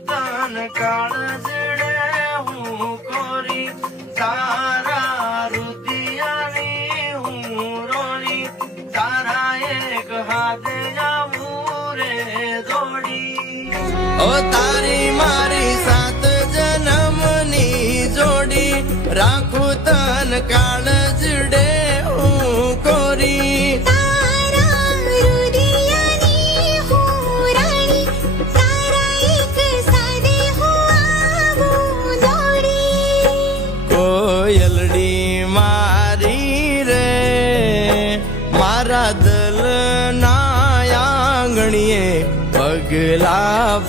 તન કાળજડે હું કોરી તારા રુદિયાની હું રોળી તારા એક હાથે આવું રે જોડી ઓ તારી મારી સાત જન્મની જોડી રાખું તન કાળજડે હું કોરી કોયલડી મારી રે મારા દલ ના આંગણીએ પગલા